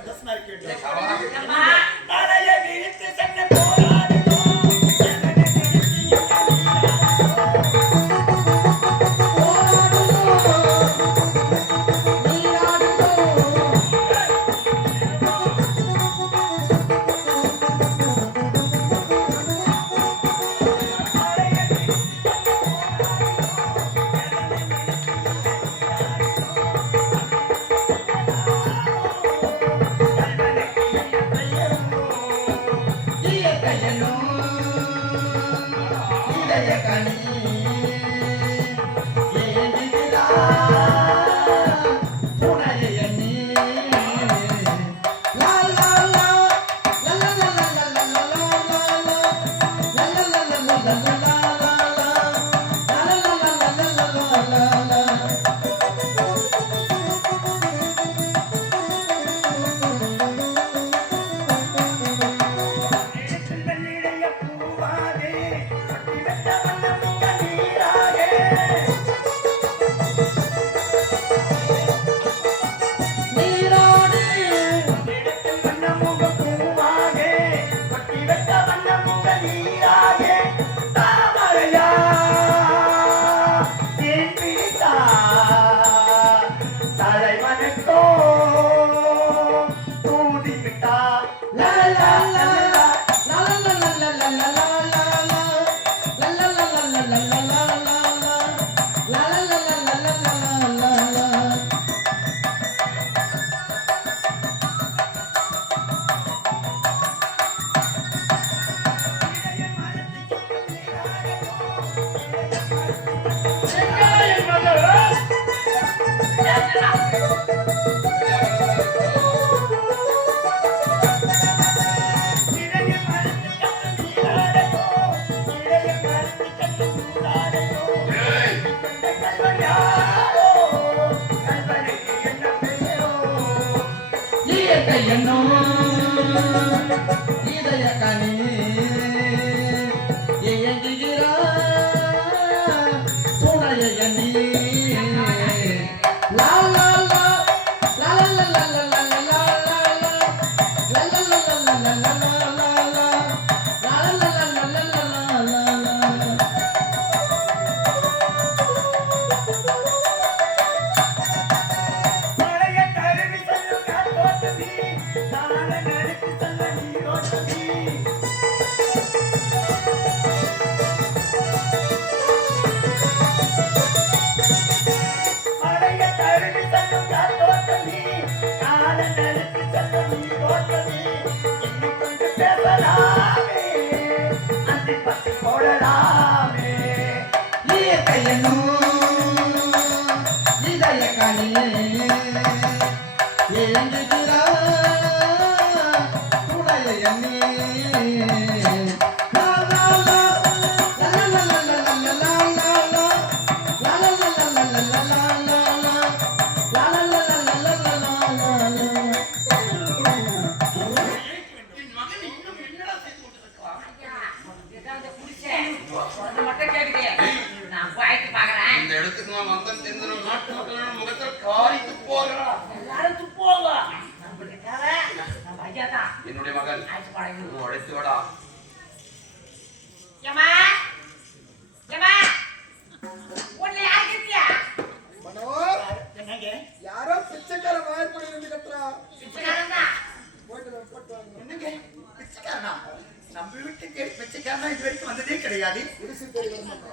சந்தோஷமா இருக்கு. நாளைய வீட்டு சென்று போராடுவோம். என்னுடைய மகன் உழைத்து வாடா. யாரோ பிச்சைக்கார வாய்ப்பு இருந்து கட்டுறா. நம்ம வீட்டுக்கு பிச்சைக்காரனா இது வரைக்கும் வந்ததே கிடையாது.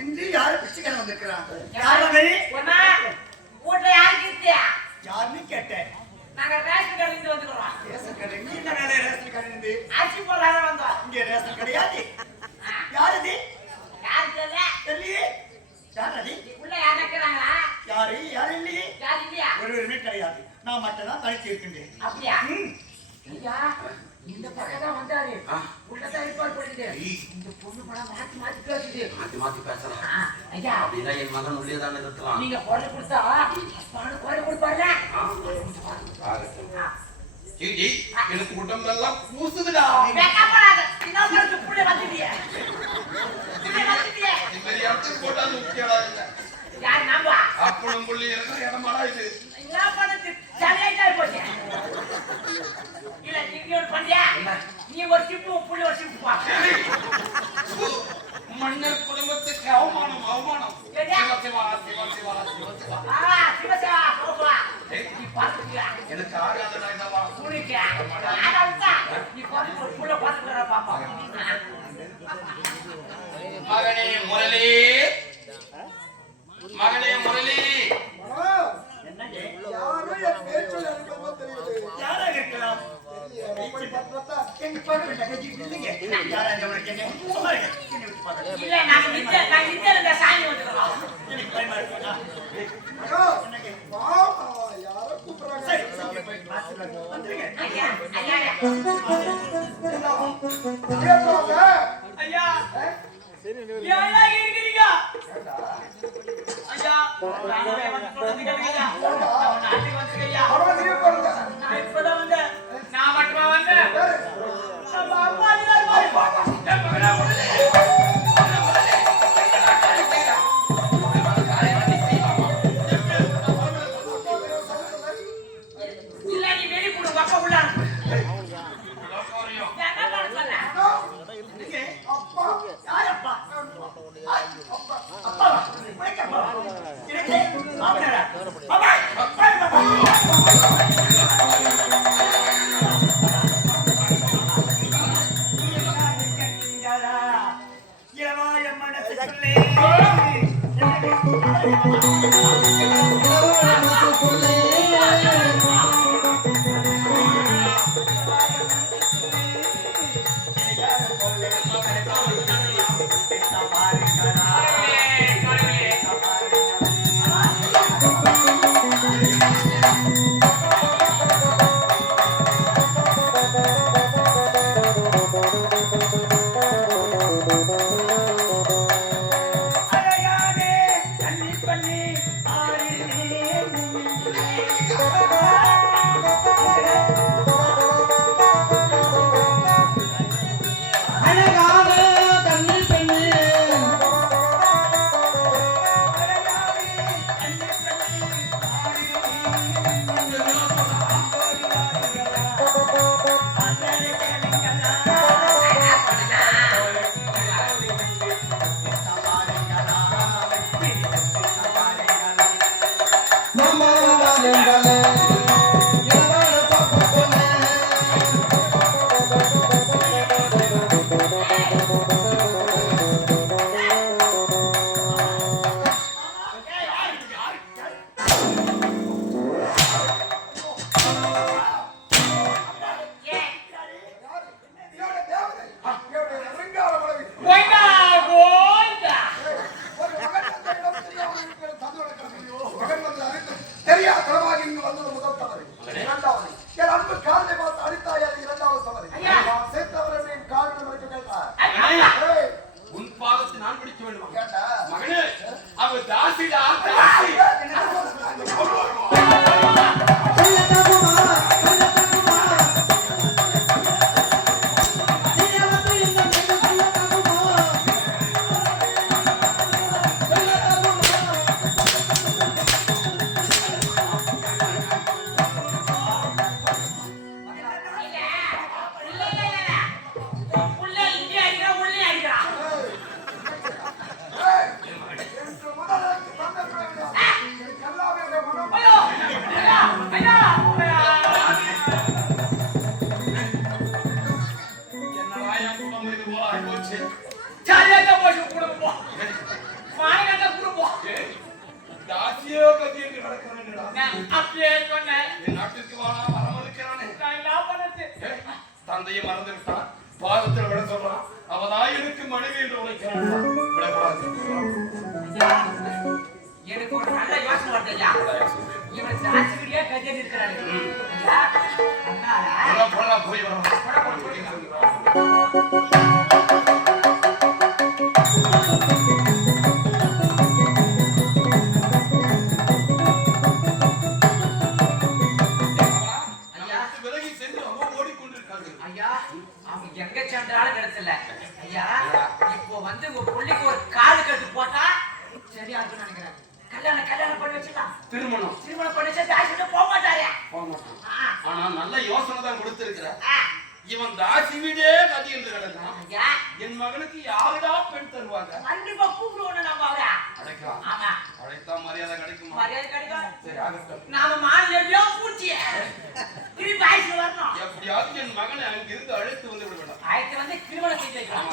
இன்று யாரு பிச்சைக்காரன் வந்திருக்கிறான்? யாருன்னு கேட்டேன். நாங்க ரேஷன் கடையில வந்துறோம். ரேஷன் கடை நீ என்ன வேலை? ரேஷன் கடை இருந்து ஆச்சி போலார வந்தோம். இங்க ரேஷன் கிடையாது. யார் இது? யார் தெரியல? தெரியல. யார் அது? உள்ள யார் நிக்கறாங்களா? யாரு? யார் இல்லையே? யார் இல்லையா? ஒருவருமே கிடையாது. நான் மட்டும் தான் தனிச்சு இருக்கின்றேன். அப்படியா? ஐயா இந்த பக்கத்துல வந்தாரு. உள்ள தான் ரிப்போர்ட் பண்ணிட்டு. இந்த பொண்ணு படம் மாத்தி பேசுது. மாத்தி பேசலாம். ஐயா அப்படின்னா என் மகன் உள்ளே தானே இருக்கலாம். நீங்க குரல் கொடுத்தா பணம் குரல் கொடுப்பாருல. ஜி எனக்கு உடம்பெல்லாம் பூசுதுடா. வெக்கப்படாத. இன்னொரு புள்ள வந்துட்டியே. புள்ள வந்துட்டியே. இந்த இடத்துக்கு போட்டா முக்கியடா இல்ல. யார் நம்பா? அப்பளம் புள்ளி எல்லாம் இடமாடா இது. என்ன பண்ணது? சரியா போச்சு. எனக்கு ஆகாதடா இதெல்லாம். உனக்கு அதான் நீ கொஞ்சம் ஒரு புள்ள பார்த்துக்கற பாப்பா. மகனே முரளி, மகனே முரளி. என்னங்க யாரும் என் பேச்சை அனுப்ப தெரியுது. யாராக இருக்கலாம்? எப்படிப்பட்டதா? எங்க பார்க்க வேண்டாம் இல்லைங்க. யாராக உனக்கு என்ன சும்மா இருங்க. என்னை விட்டு பாருங்க. இல்ல நான் நித்த இந்த சாமி வந்துறோம். எனக்கு பயமா இருக்குடா. அக்கா, வாமா, யாரோ கூப்பிடுறாங்க. சரி சரி போய் பார்த்துட்டு வந்துருங்க. ஐயா ஐயா கேட்பாங்க. ஐயா ஏயா இருக்கீங்க ஐயா நானே வந்து சொல்லுங்க நான் நாட்டுக்கு வந்துருக்கேன் அவன் நீ பாருங்க. நான் இப்பதான் வந்தேன் நான் மட்டுமா வந்தேன் நம்ம அம்மா எல்லாரும் மாதிரி பாப்பா என் மகனா முரளி இல்ல நீ வெளிய கூட வாப்பா உள்ள என்ன பண்ண சொல்ல அப்பா, யாரப்பா? அப்பா உனக்கு அப்பா எனக்கு மாமனாரா? அப்பா இளவாய மனசுக்குள்ளே அழகானே கண்ணி பண்ணி அழகான கண்ணி பெண்ணே நம்ம வாழங்களே எவள பாப்ப பொண்ணே என்னோட தேவதை, என்னுடைய நெருங்காத உறவு. கோயிந்தா கோயிந்தா ஒரு மகன் அந்த இடம் தெரியாம இருக்கிற தந்து வளர்க்கிறது. மகன் வந்து அழைத்து தெரியாதனமாக இங்கு வந்தது முதல் தவறு. இரண்டாவது, என் அன்பு காலை பார்த்து அடித்தாயா இரண்டாவது தவறு. நான் சேர்த்தவர் என் காலில் மறைக்க கேட்டார். ஏய், உன் பாதத்தை நான் பிடிக்க வேண்டுமா? கேட்டா? மகனே, அவ தாசிடா, தாசி. கள்ளத்தகுமா கள்ளத்தகுமா நீயவத்து இந்த மெது கள்ளத்தகுமா ஏய், என்று முதலுக்கு சந்தர்ப்பம் எனக்கு எல்லாமே என் மனம். என்ன வாயா குடும்பம் இது போல ஆயிப்போச்சு. ஏய், தாசியோ கத்திட்டு நடக்கிறேன்டா. என் நாட்டுக்கு வாடா, வர மறுக்கிறானே. ஏய், தந்தையை மறந்து விட்டான், பாதத்தில் விட சொல்றான். அவதான் எனக்கு மனைவி என்று உழைக்கிறான். விடக்கூடாது. எனக்கு ஒரு நல்ல யோசனை வருதுயா இவன் சாட்சிக்கிட்டே கஜன் இருக்கிறாரு போடா, போய் வரோம். விலகி சென்று அவன் ஓடிக்கொண்டிருக்கார்கள். ஐயா அவன் எங்க சென்றாலும் கிடைச்சல ஐயா இப்போ வந்து உங்க புள்ளிக்கு ஒரு காது கட்டு போட்டா சரியா இருக்கும்னு நினைக்கிறேன் கல்யாணம் பண்ணி வச்சுக்கலாம் திருமணம் பண்ணி வச்சா தாசிட்டு போக மாட்டாயா போக மாட்டான். ஆனா நல்ல யோசனை தான் கொடுத்திருக்கிற. இவன் தாசி வீடே கதி என்று கிடக்கான். ஐயா என் மகனுக்கு யாருடா பெண் தருவாங்க? கண்டிப்பா கூப்பிடுவோம் நம்ம அவரை. அழைக்கலாம். ஆமா அழைத்தா மரியாதை கிடைக்குமா? மரியாதை கிடைக்கும். சரி ஆகட்டும். நாம மாநிலத்தையோ பூச்சி திருப்பி ஆயிட்டு வரணும். எப்படியாவது என் மகனை அங்கிருந்து அழைத்து வந்து விட வேண்டாம். ஆயிட்டு வந்து திருமணம் செஞ்சு வைக்கலாம்.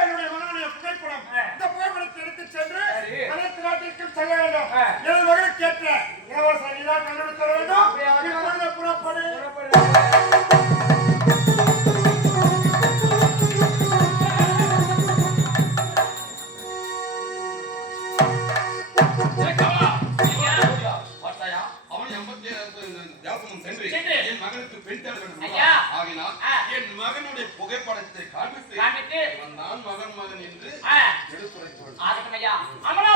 என்னுடைய மகனுடைய புகைப்படம் இந்த புகைப்படத்தை எடுத்து சென்று அனைத்து நாட்டிற்கும் செல்ல வேண்டும். எனது மகனை கேட்ட இளவரசர் நீதா கண்டுபிடித்து தர வேண்டும். என் மகனை புறப்படு. பார்த்தாயா? அவன் 87 தேசமும் சென்று என் மகனுக்கு பெண் தர வேண்டும். ஐயா. ஆகினால் என் மகனுடைய புகைப்படத்தை காண்பித்து இவன் தான் மகன் என்று எடுத்துரைத்து ஆகட்டும் ஐயா. அமலா